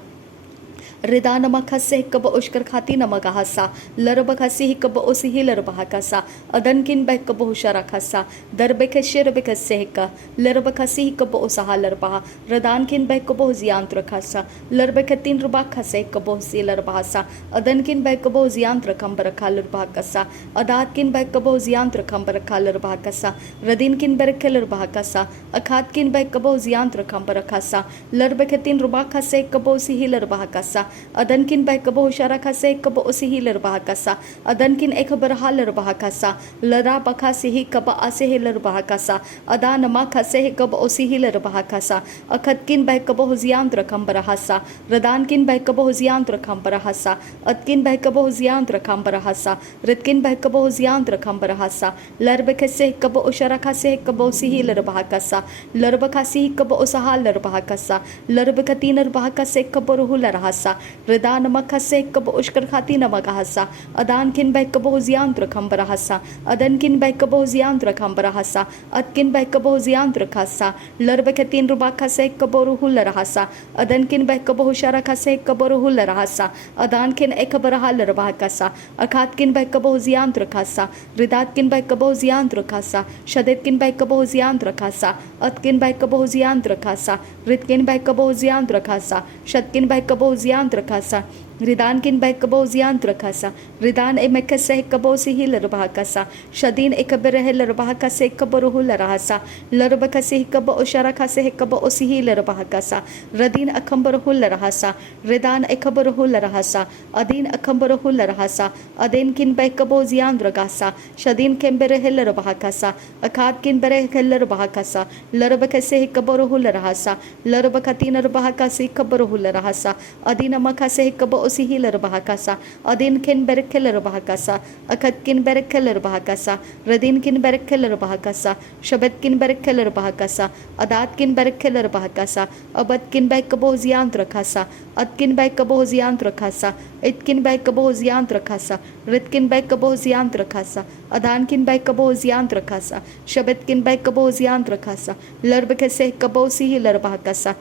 रिदा नमक हसे कब उश्कर खाती नमक हसा लरब खसी कब उसी हिलर बहकसा अदन किन बैक कब हुशरा खसा दरबक शेर बक सेहक लरब खसी कब उसहा लरबा रदान किन बैक कब जियांत रखसा लरबक तीन रुबा खसे कब उसी लरबासा अदन किन बैक कब जियांत रखम बरखा लरबाकसा अदात किन बैक कब जियांत रखम बरखा लरबाकसा रदीन किन बरख लरबाकसा अखात किन बैक कब जियांत रखम बरखासा लरबक तीन रुबा खसे कब उसी हिलर बहकसा अदन किन बैक कब हुशरा खसे कब उसी हिलर बहकसा अदन किन एक बरहालर बहकसा लरा बखा से ही कब आसे हिलर बहकसा अदा नमा खसे कब उसी हिलर बहकसा अखत किन बैक कब हुजियांत रखम बरहसा रदान किन बैक कब हुजियांत रखम बरहसा अद किन बैक कब हुजियांत रखम बरहसा रित किन बैक कब हुजियांत रखम बरहसा लरब खसे कब उशरा खसे कब उसी हिलर बहकसा लरब खसी कब उसहालर बहकसा लरब खतीनर बहकसे कब रुहुल रहसा रिदा नमक हसे कब उश्कर खाती नमक हसा अदान किन बैक कब हुजियांत रखम बरहसा अदन किन बैक कब हुजियांत रखम बरहसा अद किन बैक कब हुजियांत रखसा लरब खतीन रुबा खसे कब रुहुल रहसा अदन किन बैक कब हुशरा खसे कब रुहुल रहसा अदान किन एक बरहालर बहकसा अखात किन बैक कब हुजियांत रखसा रिदात किन बैक कब हुजियांत रखसा शदत किन बैक कब हुजियांत रखसा अद किन बैक कब हुजियांत रखसा रित किन बैक कब हुजियांत रखसा शद किन बैक कब हुजियांत रखसा रिदान किन बैक कबो जियांत रखसा रिदान ए मेक से कबो सी ही लरबा कसा शदीन एक बरह लरबा कसे कबो रुहु लरहसा लरब कसे कबो उशरा कसे कबो उसी ही लरबा कसा रदीन अखंबर हुल लरहसा रिदान एकबर हुल लरहसा अदीन अखंबर हुल लरहसा अदीन किन बैक कबो जियांत रखसा शदीन किन बरह लरबा कसा अखात किन बरह लरबा कसा लरब कसे कबो रुहु लरहसा लरब कतीन लरबा कसे कबो रुहु लरहसा अदीन मखसे कबो osi healer bahakasa. Adin kin berekeller bahakasa. Akat kin berekeller bahakasa. Radin kin berekeller bahakasa. Shabbat kin berekeller bahakasa. Adat kin berekeller bahakasa. Abat kin baikaboziant rakasa. Atkin baikaboziant rakasa. Itkin baikaboziant rakasa. Ritkin baikaboziant rakasa. Adankin baikaboziant rakasa. Shabbatkin baikaboziant rakasa. Larbekese kabosi healer bahakasa.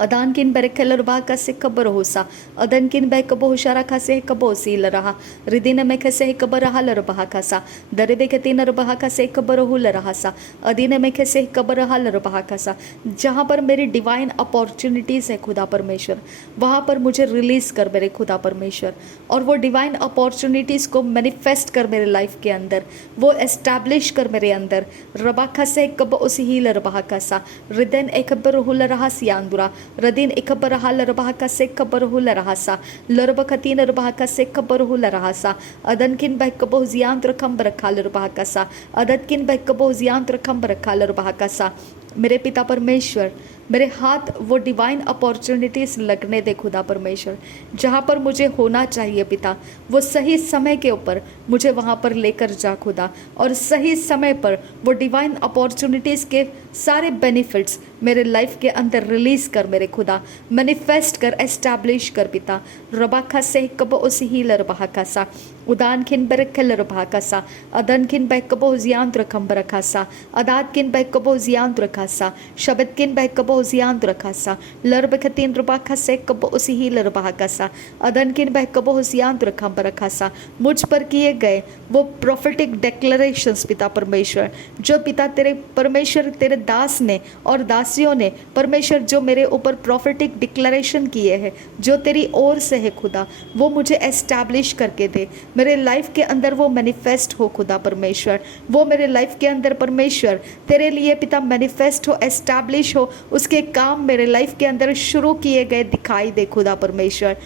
अदानकिन बेरकेलर बाका से cover होसा अदनकिन बे कबो हुशारा खासे कबो seal रहा रिदिन में खसे cover hauler बहा खासा दरबे के तीनर बहा खासे कबर हुल रहा सा अदीन में खसे कबर हालर बहा खासा। जहाँ पर मेरी डिवाइन अपॉर्चुनिटीज़ है खुदा परमेश्वर, वहाँ पर मुझे रिलीज कर मेरे खुदा परमेश्वर, और वो डिवाइन अपॉर्चुनिटीज़ को मैनिफेस्ट कर मेरे लाइफ के अंदर, वो एस्टैब्लिश कर मेरे अंदर। रबा खासे कब उस हीलर बहा खासा रिदन एक बर हुल रहा सियांदुरा रदीन इकबर हाल रबाका से कबर हुल रहासा लरबकतीन रबाका से कबर हुल रहासा अदनकिन बैकबो जियांत्र खंबर खाल रबाका सा अदतकिन बैकबो जियांत्र खंबर खाल रबाका सा। मेरे पिता परमेश्वर, मेरे हाथ वो डिवाइन अपॉर्चुनिटीज़ लगने दे खुदा परमेश्वर, जहाँ पर मुझे होना चाहिए पिता, वो सही समय के ऊपर मुझे वहाँ पर लेकर जा खुदा, और सही समय पर वो डिवाइन अपॉर्चुनिटीज़ के सारे बेनिफिट्स मेरे लाइफ के अंदर रिलीज़ कर मेरे खुदा, मैनिफेस्ट कर, एस्टैब्लिश कर पिता। रबाखा से कब उस हीलर बहाकासा उदान खिन बरकलर बहाकासा अदन खिन बैकबो जियांत्र खंबर खासा अदात किन बैकबो जियांत्र खासा शब्द किन बैकबो जियांत्र खासा लरबखतीन रबाखा से कब उस हीलर बहाकासा अदन किन बैकबो जियांत्र खंबर खासा। मुझ पर किए गए वो प्रोफेटिक डेक्लरेशंस पिता परमेश्वर, जो पिता तेरे परमेश्वर तेरे दास ने और दासियों ने परमेश्वर जो मेरे ऊपर प्रोफेटिक डिक्लेरेशन किए हैं, जो तेरी ओर से है खुदा, वो मुझे एस्टैब्लिश करके दे मेरे लाइफ के अंदर, वो मैनिफेस्ट हो खुदा परमेश्वर, वो मेरे लाइफ के अंदर परमेश्वर तेरे लिए पिता मैनिफेस्ट हो, एस्टैब्लिश हो, उसके काम मेरे लाइफ के अंदर शुरू किए गए दिखाई दे खुदा परमेश्वर।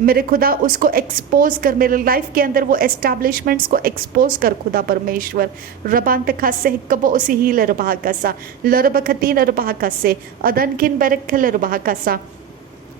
मेरे खुदा उसको एक्सपोज कर, मेरे लाइफ के अंदर वो एस्टैब्लिशमेंट्स को एक्सपोज कर खुदा परमेश्वर। रबांत खासे कबो उसी हील रबा कसा लरबखतीन रबा कसे अदन किन बरखल रबा कसा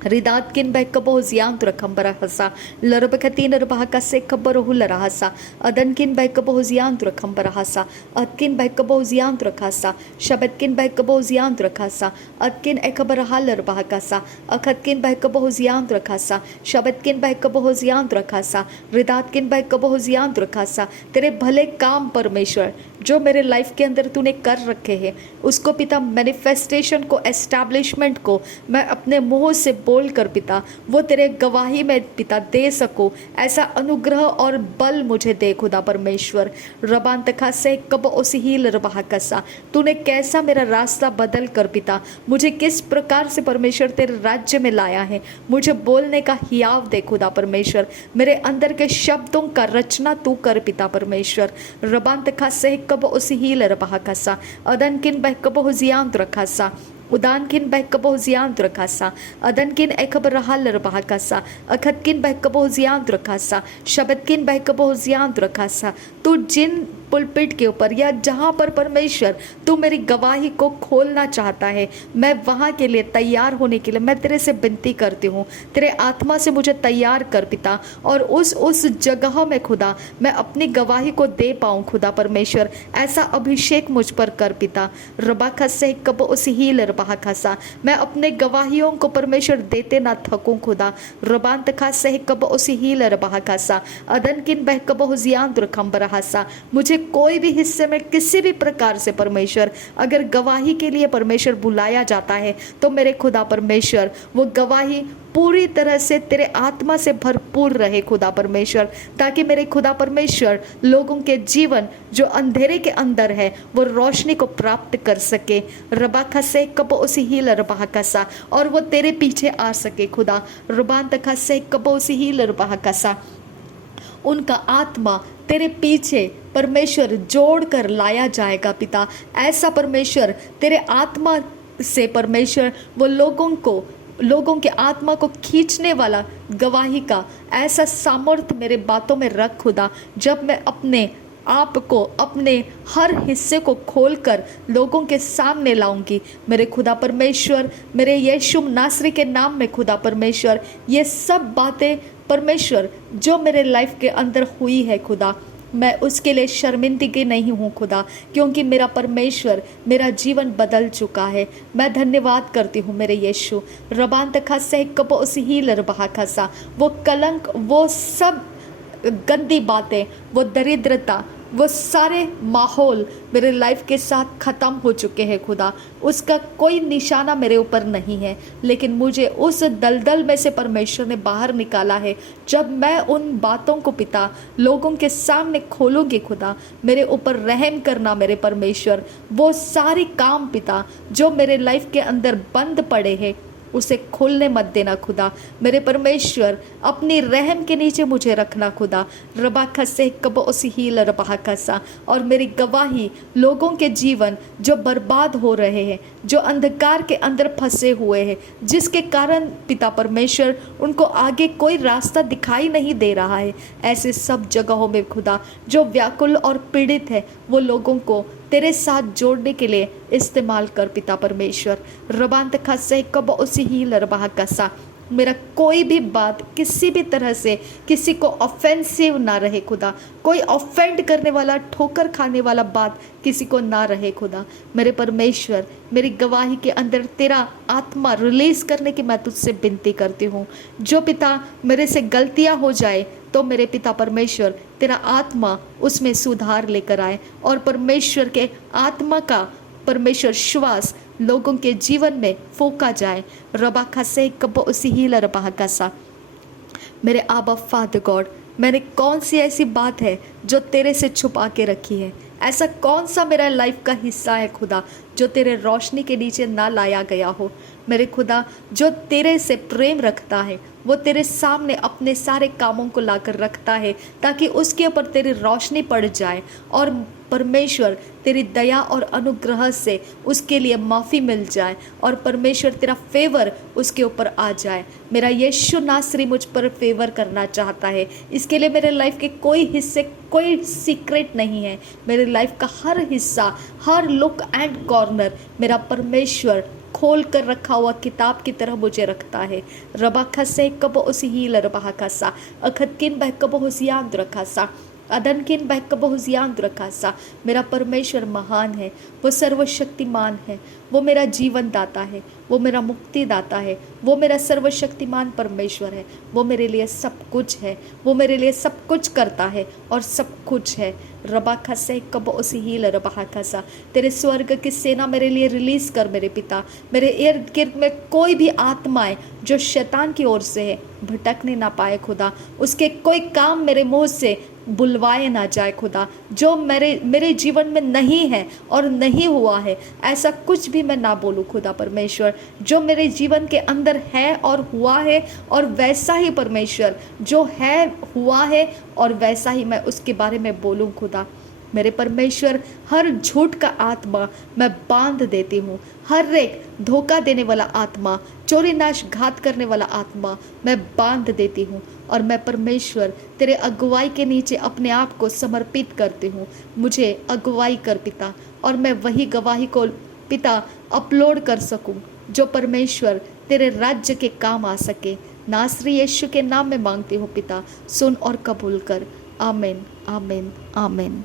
रिदात किन बैकबो जियांत रखंबरा हसा लरबखतीन रबा कसे कबर हुल रहसा अदन किन बैकबो जियांत रखंबरा हसा अदकिन बैकबो जियांत रखासा शब्द किन बैकबो जियांत रखासा अदकिन एकबर हाल रबा कसा अखत किन बैकबो जियांत रखासा शब्द किन बैकबो जियांत रखासा रिदात किन बैकबो जियांत रखासा। तेरे भले काम परमेश्वर जो मेरे लाइफ के अंदर तूने कर रखे हैं, उसको पिता मैनिफेस्टेशन को, एस्टैब्लिशमेंट को मैं अपने मुंह से बोल कर पिता वो तेरे गवाही में पिता दे सको, ऐसा अनुग्रह और बल मुझे दे खुदा परमेश्वर। रबान तखा से कब उस हील रबा कसा तूने कैसा मेरा रास्ता बदल कर पिता मुझे किस प्रकार से परमेश्वर तेरे राज्य में लाया है, मुझे बोलने का हियाव दे खुदा परमेश्वर। मेरे अंदर के शब्दों का रचना तू कर पिता परमेश्वर। रबान तखा से कब उस हील रबा कसा अदन किन बह कब जियांत रखासा उदान किन बहकबो जियांत रखासा अदन किन एकब रहल रबाकासा अखत किन बहकबो जियांत रखासा शब्द किन बहकबो जियांत रखासा। तू जिन पुलपिट के ऊपर या जहाँ पर परमेश्वर तू मेरी गवाही को खोलना चाहता है, मैं वहाँ के लिए तैयार होने के लिए मैं तेरे से विनती करती हूँ, तेरे आत्मा से मुझे तैयार कर पिता, और उस जगह में खुदा मैं अपनी गवाही को दे पाऊँ खुदा परमेश्वर। ऐसा अभिषेक मुझ पर कर पिता। रबाखा से कब उस हील रबा खासा मैं अपने गवाहियों को परमेश्वर देते ना थकूं खुदा। रबान तखा से कब उस हील रबा खासा अदन किन बह कब जियांत रखम बरहासा। मुझे कोई भी हिस्से में किसी भी प्रकार से परमेश्वर अगर गवाही के लिए परमेश्वर बुलाया जाता है तो मेरे खुदा परमेश्वर वो गवाही पूरी तरह से तेरे आत्मा से भरपूर रहे खुदा परमेश्वर, ताकि मेरे खुदा परमेश्वर लोगों के जीवन जो अंधेरे के अंदर है वो रोशनी को प्राप्त कर सके। रबाखा से कब उसी हील रबाकसा और वो तेरे पीछे आ सके खुदा। रबान तखा से कब उसी हील रबाकसा उनका आत्मा तेरे पीछे परमेश्वर जोड़ कर लाया जाएगा पिता। ऐसा परमेश्वर तेरे आत्मा से परमेश्वर वो लोगों के आत्मा को खींचने वाला गवाही का ऐसा सामर्थ्य मेरे बातों में रख खुदा। जब मैं अपने आप को अपने हर हिस्से को खोलकर लोगों के सामने लाऊंगी। मेरे खुदा परमेश्वर, मेरे यीशु नासरी के नाम में खुदा परमेश्वर, ये सब बातें परमेश्वर जो मेरे लाइफ के अंदर हुई है खुदा, मैं उसके लिए शर्मिंदगी नहीं हूँ खुदा, क्योंकि मेरा परमेश्वर, मेरा जीवन बदल चुका है। मैं धन्यवाद करती हूँ मेरे यीशु। रबान तखा सह कपो उसी ही लरबहा खसा, वो कलंक, वो सब गंदी बातें, वो दरिद्रता, वो सारे माहौल मेरे लाइफ के साथ ख़त्म हो चुके हैं खुदा। उसका कोई निशाना मेरे ऊपर नहीं है, लेकिन मुझे उस दलदल में से परमेश्वर ने बाहर निकाला है। जब मैं उन बातों को पिता लोगों के सामने खोलूंगी खुदा, मेरे ऊपर रहम करना मेरे परमेश्वर। वो सारी काम पिता जो मेरे लाइफ के अंदर बंद पड़े हैं, उसे खोलने मत देना खुदा। मेरे परमेश्वर, अपनी रहम के नीचे मुझे रखना खुदा। रबा खसे कब उसी हील रबा खसा, और मेरी गवाही लोगों के जीवन जो बर्बाद हो रहे हैं, जो अंधकार के अंदर फंसे हुए हैं, जिसके कारण पिता परमेश्वर उनको आगे कोई रास्ता दिखाई नहीं दे रहा है, ऐसे सब जगहों में खुदा जो व्याकुल और पीड़ित है, वो लोगों को तेरे साथ जोड़ने के लिए इस्तेमाल कर पिता परमेश्वर। रबान तखा से कब उसी ही लरबाह कसा, मेरा कोई भी बात किसी भी तरह से किसी को ऑफेंसिव ना रहे खुदा, कोई ऑफेंड करने वाला, ठोकर खाने वाला बात किसी को ना रहे खुदा। मेरे परमेश्वर, मेरी गवाही के अंदर तेरा आत्मा रिलीज करने की मैं तुझसे विनती करती हूँ। जो पिता मेरे से गलतियाँ हो जाए तो मेरे पिता परमेश्वर तेरा आत्मा उसमें सुधार लेकर आए, और परमेश्वर के आत्मा का परमेश्वर श्वास लोगों के जीवन में फूका जाए। रबा खसे कब उसी ही लरबा कसा। मेरे आबा फादर गॉड, मैंने कौन सी ऐसी बात है जो तेरे से छुपा के रखी है? ऐसा कौन सा मेरा लाइफ का हिस्सा है खुदा जो तेरे रोशनी के नीचे ना लाया गया हो? मेरे खुदा, जो तेरे से प्रेम रखता है वो तेरे सामने अपने सारे कामों को लाकर रखता है, ताकि उसके ऊपर तेरी रोशनी पड़ जाए, और परमेश्वर तेरी दया और अनुग्रह से उसके लिए माफ़ी मिल जाए, और परमेश्वर तेरा फेवर उसके ऊपर आ जाए। मेरा यीशु नासरी मुझ पर फेवर करना चाहता है। इसके लिए मेरे लाइफ के कोई हिस्से, कोई सीक्रेट नहीं है। मेरे लाइफ का हर हिस्सा, हर लुक एंड कॉर्नर मेरा परमेश्वर खोल कर रखा हुआ किताब की तरह मुझे रखता है। रबा खसे कब उसी ही लरबा खसा, अखत किन बह कब हुसियान रखा सा, अदन किन बह कब हुसियान रखा सा। मेरा परमेश्वर महान है, वो सर्वशक्तिमान है, वो मेरा जीवन दाता है, वो मेरा मुक्ति दाता है, वो मेरा सर्वशक्तिमान परमेश्वर है। वो मेरे लिए सब कुछ है, वो मेरे लिए सब कुछ करता है और सब कुछ है। रबा खसे कब उसी ही रबा खसा। तेरे स्वर्ग की सेना मेरे लिए रिलीज कर मेरे पिता। मेरे इर्द गिर्द में कोई भी आत्माएं जो शैतान की ओर से है भटकने ना पाए खुदा। उसके कोई काम मेरे मुंह से बुलवाए ना जाए खुदा, जो मेरे जीवन में नहीं है और नहीं हुआ है, ऐसा कुछ भी मैं ना बोलूँ खुदा परमेश्वर। जो मेरे जीवन के अंदर है और हुआ है, और वैसा ही परमेश्वर जो है हुआ है और वैसा ही मैं उसके बारे में बोलूँ खुदा। मेरे परमेश्वर, हर झूठ का आत्मा मैं बांध देती हूँ। हर एक धोखा देने वाला आत्मा, चोरी नाश घात करने वाला आत्मा मैं बांध देती हूँ, और मैं परमेश्वर तेरे अगुवाई के नीचे अपने आप को समर्पित करती हूँ। मुझे अगुवाई कर पिता, और मैं वही गवाही को पिता अपलोड कर सकूँ जो परमेश्वर तेरे राज्य के काम आ सके। नासरी यीशु के नाम में मांगती हूँ पिता, सुन और कबूल कर। आमीन, आमीन, आमीन।